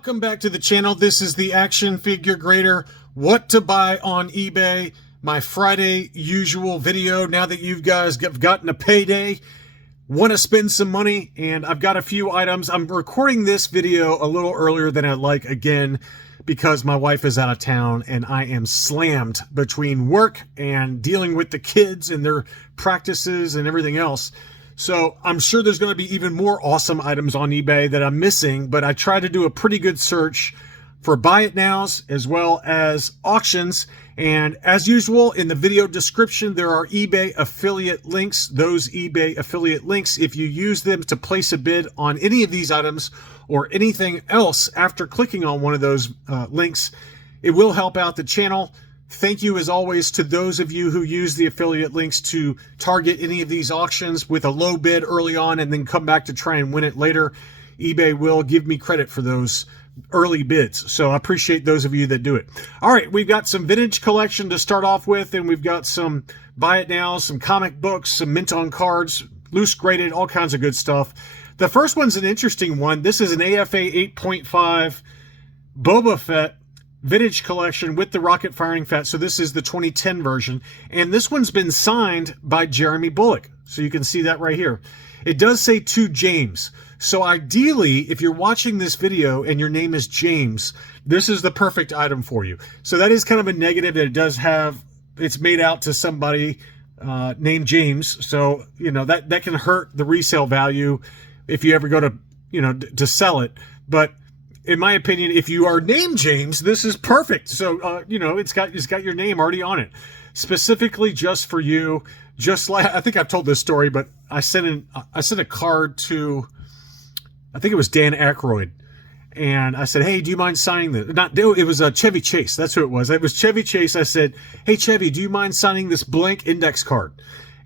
Welcome back to the channel. This is the Action Figure Grader, what to buy on eBay. My Friday usual video. Now that you guys have gotten a payday, want to spend some money, and I've got a few items. I'm recording this video a little earlier than I'd like, again, because my wife is out of town and I am slammed between work and dealing with the kids and their practices and everything else. So I'm sure there's going to be even more awesome items on eBay that I'm missing, but I try to do a pretty good search for buy it nows as well as auctions. And as usual, in the video description, there are eBay affiliate links. Those eBay affiliate links, if you use them to place a bid on any of these items or anything else after clicking on one of those links, it will help out the channel. Thank you, as always, to those of you who use the affiliate links to target any of these auctions with a low bid early on and then come back to try and win it later. eBay will give me credit for those early bids, so I appreciate those of you that do it. All right, we've got some vintage collection to start off with, and we've got some buy it now, some comic books, some mint on cards, loose graded, all kinds of good stuff. The first one's an interesting one. This is an AFA 8.5 Boba Fett vintage collection with the rocket firing fat. So this is the 2010 version, and this one's been signed by Jeremy Bulloch, so you can see that right here. It does say to James, so ideally, if you're watching this video and your name is James, this is the perfect item for you. So that is kind of a negative, that it does have, it's made out to somebody named James, so you know that can hurt the resale value if you ever go to, you know, to sell it. But in my opinion, if you are named James, this is perfect. So, you know, it's got your name already on it, specifically just for you. Just like, I think I've told this story, but I sent a card to, I think it was Dan Aykroyd, and I said, "Hey, do you mind signing this?" It was Chevy Chase. That's who it was. It was Chevy Chase. I said, "Hey, Chevy, do you mind signing this blank index card?"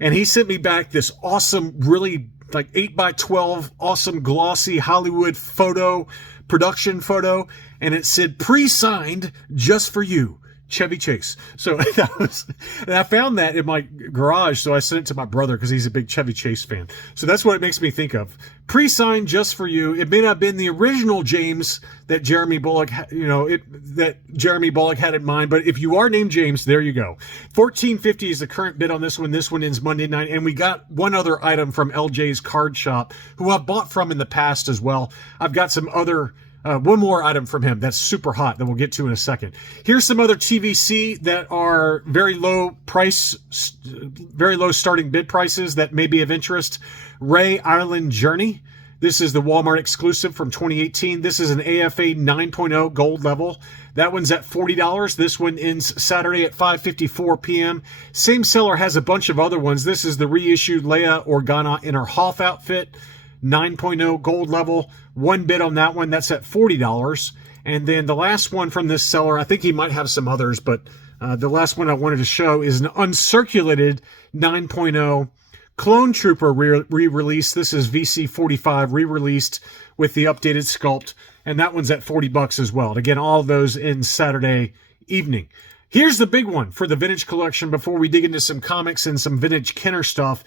And he sent me back this awesome, really like 8x12, awesome glossy Hollywood photo, production photo, and it said pre-signed just for you, Chevy Chase. So that was, and I found that in my garage, so I sent it to my brother because he's a big Chevy Chase fan. So that's what it makes me think of. Pre-signed just for you. It may not have been the original James that Jeremy Bulloch, you know, that Jeremy Bulloch had in mind, but if you are named James, there you go. $14.50 is the current bid on this one. This one ends Monday night, and we got one other item from LJ's Card Shop, who I've bought from in the past as well. I've got some other one more item from him that's super hot that we'll get to in a second. Here's some other TVC that are very low price, very low starting bid prices that may be of interest. Ray Island Journey. This is the Walmart exclusive from 2018. This is an AFA 9.0 gold level. That one's at $40. This one ends Saturday at 5:54 p.m. Same seller has a bunch of other ones. This is the reissued Leia Organa in her Hoth outfit. 9.0 gold level. One bid on that one. That's at $40. And then the last one from this seller, I think he might have some others, but the last one I wanted to show is an uncirculated 9.0 Clone Trooper re-release. This is VC45 re-released with the updated sculpt, and that one's at $40 as well. And again, all of those in Saturday evening. Here's the big one for the vintage collection before we dig into some comics and some vintage Kenner stuff.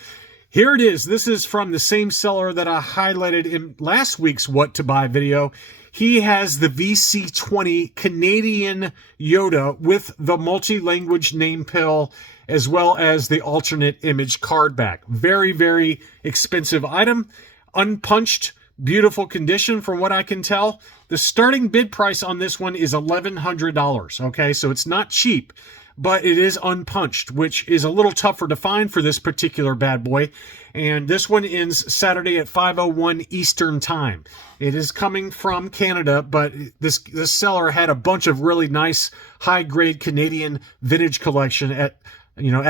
Here it is. This is from the same seller that I highlighted in last week's What to Buy video. He has the VC20 Canadian Yoda with the multi-language name pill as well as the alternate image card back. Very, very expensive item. Unpunched, beautiful condition from what I can tell. The starting bid price on this one is $1,100. Okay, so it's not cheap, but it is unpunched, which is a little tougher to find for this particular bad boy. And this one ends Saturday at 5:01 Eastern Time. It is coming from Canada, but this seller had a bunch of really nice high-grade Canadian vintage collection at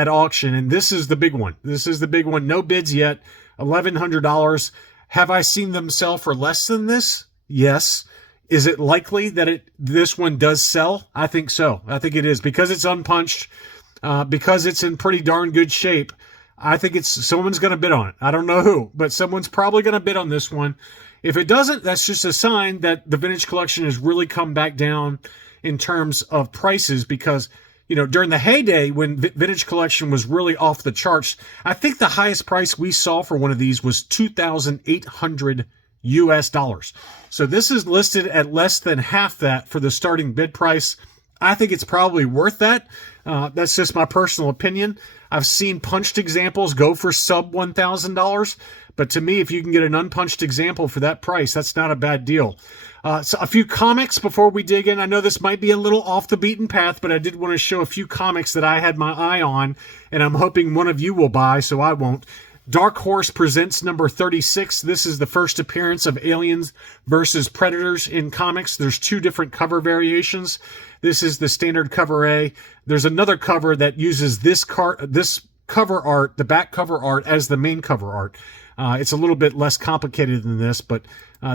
auction, and this is the big one. This is the big one. No bids yet. $1,100. Have I seen them sell for less than this? Yes. Is it likely that this one does sell? I think so. I think it is, because it's unpunched, because it's in pretty darn good shape. I think someone's going to bid on it. I don't know who, but someone's probably going to bid on this one. If it doesn't, that's just a sign that the vintage collection has really come back down in terms of prices, because, you know, during the heyday when vintage collection was really off the charts, I think the highest price we saw for one of these was $2,800. US dollars. So this is listed at less than half that for the starting bid price. I think it's probably worth that. That's just my personal opinion. I've seen punched examples go for sub $1,000, but to me, if you can get an unpunched example for that price, that's not a bad deal. So a few comics before we dig in. I know this might be a little off the beaten path, but I did want to show a few comics that I had my eye on, and I'm hoping one of you will buy, so I won't. Dark Horse presents number 36. This is the first appearance of Aliens versus Predators in comics. There's two different cover variations. This is the standard cover A. There's another cover that uses this cover art, the back cover art, as the main cover art. It's a little bit less complicated than this, but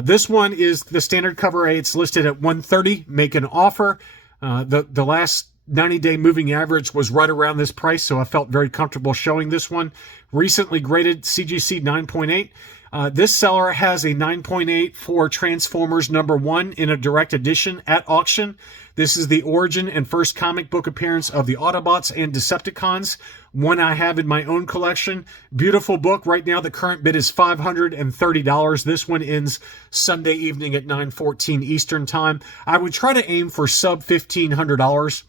this one is the standard cover A. It's listed at $130. Make an offer. The last 90-day moving average was right around this price, so I felt very comfortable showing this one. Recently graded CGC 9.8. This seller has a 9.8 for Transformers #1 in a direct edition at auction. This is the origin and first comic book appearance of the Autobots and Decepticons, one I have in my own collection. Beautiful book. Right now, the current bid is $530. This one ends Sunday evening at 9:14 Eastern Time. I would try to aim for sub $1,500.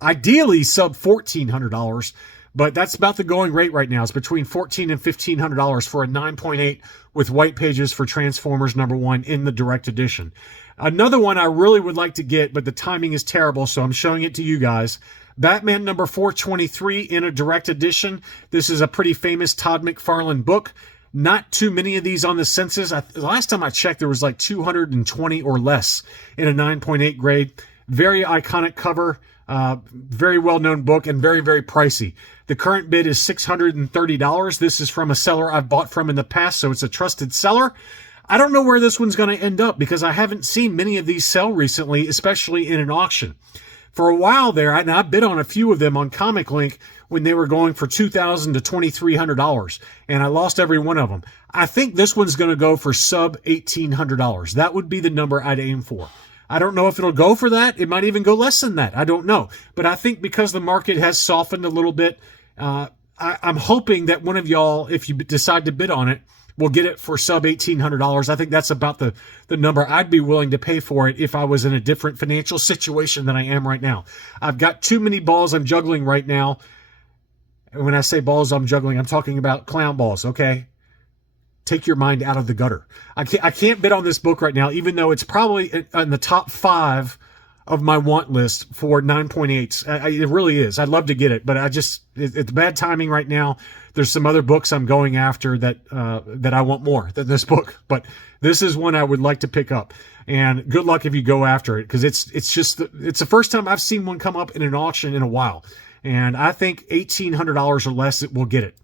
Ideally, sub $1,400, but that's about the going rate right now. It's between $1,400 and $1,500 for a 9.8 with white pages for Transformers #1 in the direct edition. Another one I really would like to get, but the timing is terrible, so I'm showing it to you guys. Batman number 423 in a direct edition. This is a pretty famous Todd McFarlane book. Not too many of these on the census. The last time I checked, there was like 220 or less in a 9.8 grade. Very iconic cover. Very well-known book and very, very pricey. The current bid is $630. This is from a seller I've bought from in the past, so it's a trusted seller. I don't know where this one's going to end up because I haven't seen many of these sell recently, especially in an auction. For a while there, and I bid on a few of them on Comic Link when they were going for $2,000 to $2,300, and I lost every one of them. I think this one's going to go for sub $1,800. That would be the number I'd aim for. I don't know if it'll go for that. It might even go less than that. I don't know. But I think because the market has softened a little bit, I'm hoping that one of y'all, if you decide to bid on it, will get it for sub $1,800. I think that's about the number I'd be willing to pay for it if I was in a different financial situation than I am right now. I've got too many balls I'm juggling right now. And when I say balls I'm juggling, I'm talking about clown balls, okay? Take your mind out of the gutter. I can't bid on this book right now, even though it's probably in the top 5 of my want list for 9.8s. It really is. I'd love to get it, but it's bad timing right now. There's some other books I'm going after that I want more than this book, but this is one I would like to pick up. And good luck if you go after it, because it's the first time I've seen one come up in an auction in a while, and I think $1,800 or less it will get it.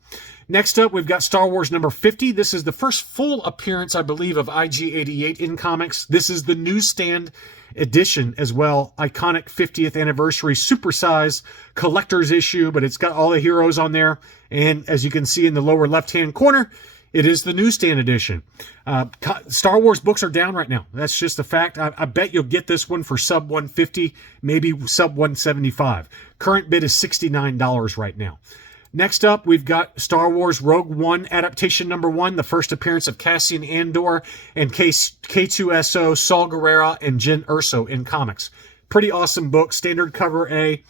Next up, we've got Star Wars number 50. This is the first full appearance, I believe, of IG-88 in comics. This is the newsstand edition as well. Iconic 50th anniversary supersize collector's issue, but it's got all the heroes on there. And as you can see in the lower left-hand corner, it is the newsstand edition. Star Wars books are down right now. That's just a fact. I bet you'll get this one for sub $150, maybe sub $175. Current bid is $69 right now. Next up, we've got Star Wars Rogue One adaptation #1, the first appearance of Cassian Andor and K2SO, Saul Guerrero, and Jyn Erso in comics. Pretty awesome book, standard cover A.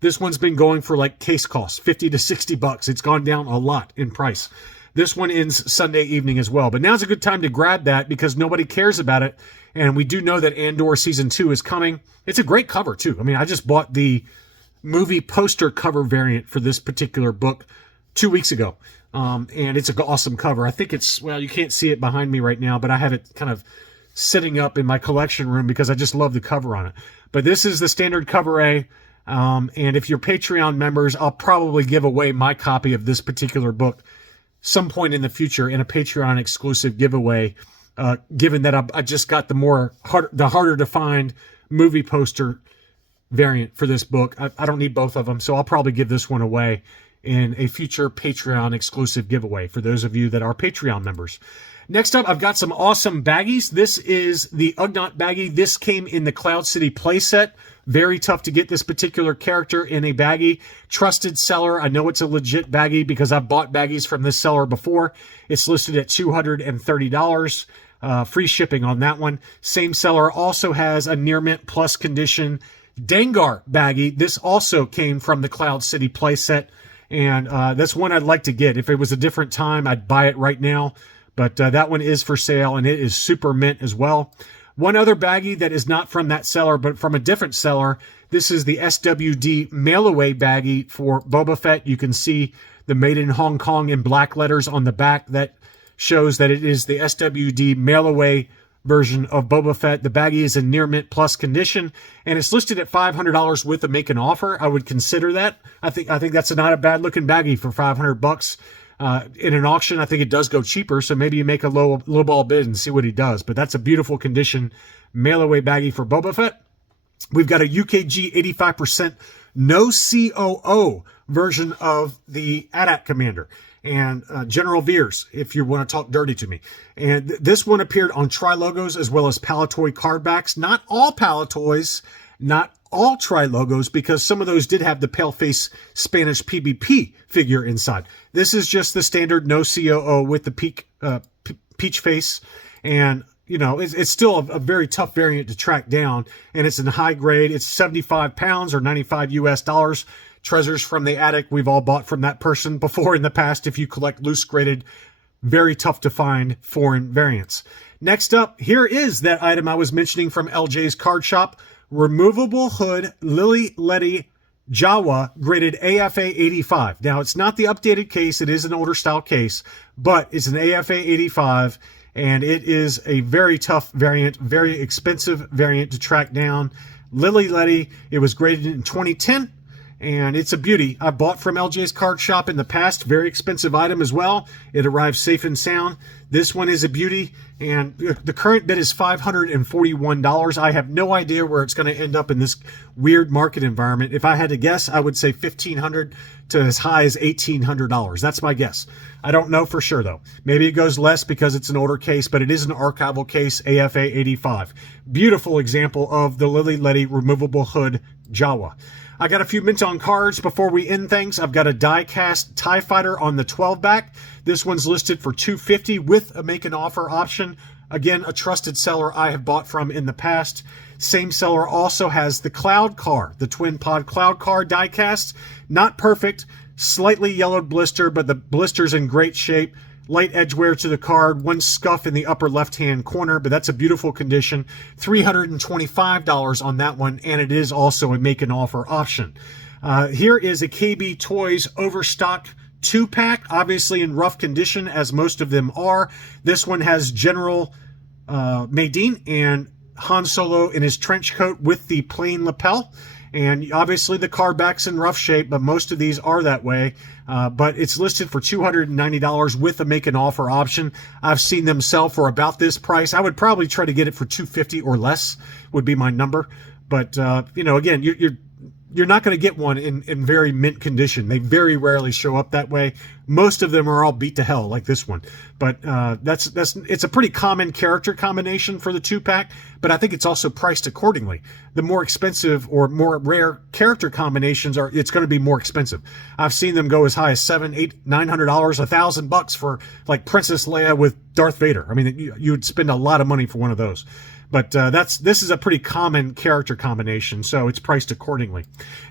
This one's been going for like case costs, $50 to $60. It's gone down a lot in price. This one ends Sunday evening as well. But now's a good time to grab that because nobody cares about it. And we do know that Andor Season 2 is coming. It's a great cover, too. I mean, I just bought the movie poster cover variant for this particular book 2 weeks ago. And it's an awesome cover. I think it's, well, you can't see it behind me right now, but I have it kind of sitting up in my collection room because I just love the cover on it. But this is the standard cover A. And if you're Patreon members, I'll probably give away my copy of this particular book some point in the future in a Patreon exclusive giveaway, given that I just got the harder to find movie poster variant for this book. I don't need both of them, so I'll probably give this one away in a future Patreon exclusive giveaway for those of you that are Patreon members. Next up, I've got some awesome baggies. This is the Ugnaught baggie. This came in the Cloud City playset. Very tough to get this particular character in a baggie. Trusted seller. I know it's a legit baggie because I've bought baggies from this seller before. It's listed at $230. free shipping on that one. Same seller also has a near mint plus condition Dengar baggie. This also came from the Cloud City playset, and that's one I'd like to get. If it was a different time, I'd buy it right now, but that one is for sale, and it is super mint as well. One other baggie that is not from that seller, but from a different seller. This is the SWD mail-away baggie for Boba Fett. You can see the Made in Hong Kong in black letters on the back. That shows that it is the SWD mail-away version of Boba Fett. The baggie is in near mint plus condition, and it's listed at $500 with a make an offer. I would consider that. I think that's not a bad looking baggie for $500. In an auction, I think it does go cheaper, so maybe you make a low ball bid and see what he does. But that's a beautiful condition mail-away baggie for Boba Fett. We've got a UKG 85% no COO version of the AT-AT Commander and General Veers, if you want to talk dirty to me. And this one appeared on Tri-Logos as well as Palatoy card backs. Not all Palatoys, not all Tri-Logos, because some of those did have the Paleface Spanish PvP figure inside. This is just the standard no COO with the peach face, and you know, it's still a very tough variant to track down, and it's in high grade. It's 75 pounds or 95 US dollars. Treasures from the attic. We've all bought from that person before in the past. If you collect loose graded, very tough to find foreign variants. Next up, here is that item I was mentioning from LJ's Card Shop. Removable hood Lily Letty Jawa graded AFA 85. Now, it's not the updated case. It is an older style case, but it's an AFA 85, and it is a very tough variant, very expensive variant to track down. Lily Letty, it was graded in 2010. And it's a beauty. I bought from LJ's Card Shop in the past. Very expensive item as well. It arrived safe and sound. This one is a beauty. And the current bid is $541. I have no idea where it's going to end up in this weird market environment. If I had to guess, I would say $1,500 to as high as $1,800. That's my guess. I don't know for sure, though. Maybe it goes less because it's an older case, but it is an archival case, AFA 85. Beautiful example of the Lily Letty removable hood Jawa. I got a few mint on cards before we end things. I've got a die-cast TIE Fighter on the 12-back. This one's listed for $250 with a make an offer option. Again, a trusted seller I have bought from in the past. Same seller also has the Cloud Car, the Twin Pod Cloud Car die-cast. Not perfect, slightly yellowed blister, but the blister's in great shape. Light edge wear to the card, one scuff in the upper left-hand corner, but that's a beautiful condition. $325 on that one, and it is also a make an offer option. Here is a KB Toys Overstock 2-pack, obviously in rough condition, as most of them are. This one has General Madine and Han Solo in his trench coat with the plain lapel. And obviously the card back's in rough shape, but most of these are that way. But it's listed for $290 with a make an offer option. I've seen them sell for about this price. I would probably try to get it for $250 or less would be my number. But, you know, again, you're not going to get one in very mint condition. They very rarely show up that way. Most of them are all beat to hell like this one. But it's a pretty common character combination for the 2-pack, but I think it's also priced accordingly. The more expensive or more rare character combinations it's going to be more expensive. I've seen them go as high as $700, $800, $900, $1,000 for like Princess Leia with Darth Vader. I mean, you would spend a lot of money for one of those. But this is a pretty common character combination, so it's priced accordingly.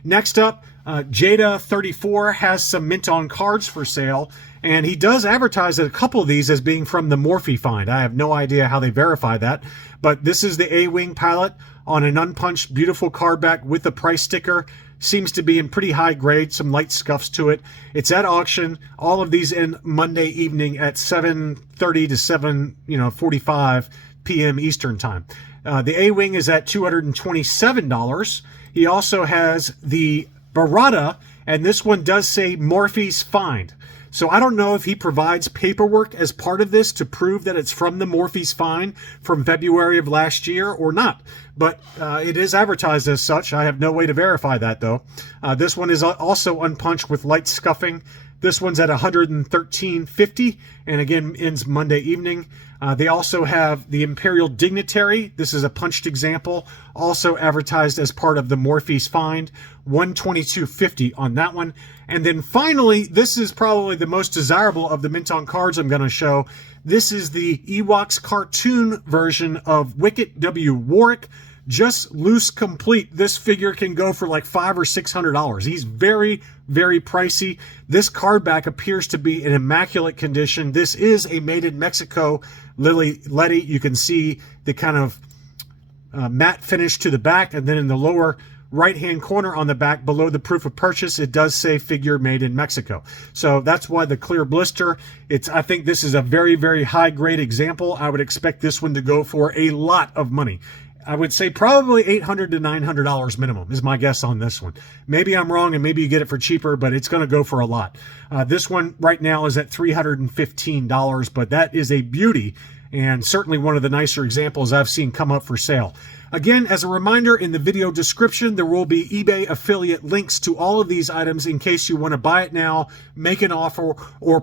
Next up, Jada34 has some mint on cards for sale, and he does advertise a couple of these as being from the Morphe find. I have no idea how they verify that, but this is the A-Wing pilot on an unpunched, beautiful card back with a price sticker. Seems to be in pretty high grade, some light scuffs to it. It's at auction. All of these in Monday evening at 7:30 to 7:45 p.m. Eastern time. The A-Wing is at $227. He also has the Barada, and this one does say Morphe's Find. So I don't know if he provides paperwork as part of this to prove that it's from the Morphe's Find from February of last year or not. But it is advertised as such. I have no way to verify that, though. This one is also unpunched with light scuffing. This one's at $113.50, and again, ends Monday evening. They also have the Imperial Dignitary. This is a punched example, also advertised as part of the Morphe's find. $122.50 on that one. And then finally, this is probably the most desirable of the mint on cards I'm going to show. This is the Ewoks cartoon version of Wicket W. Warwick. Just loose complete. This figure can go for like $500 or $600. He's very, very pricey. This card back appears to be in immaculate condition. This is a made in Mexico Lily Letty. You can see the kind of matte finish to the back, and then in the lower right-hand corner on the back below the proof of purchase, it does say figure made in Mexico. So that's why the clear blister. I think this is a very, very high-grade example. I would expect this one to go for a lot of money. I would say probably $800 to $900 minimum is my guess on this one. Maybe I'm wrong, and maybe you get it for cheaper, but it's going to go for a lot. This one right now is at $315, but that is a beauty, and certainly one of the nicer examples I've seen come up for sale. Again, as a reminder, in the video description, there will be eBay affiliate links to all of these items in case you want to buy it now, make an offer, or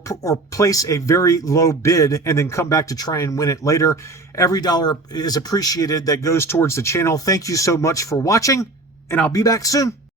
place a very low bid and then come back to try and win it later. Every dollar is appreciated that goes towards the channel. Thank you so much for watching, and I'll be back soon.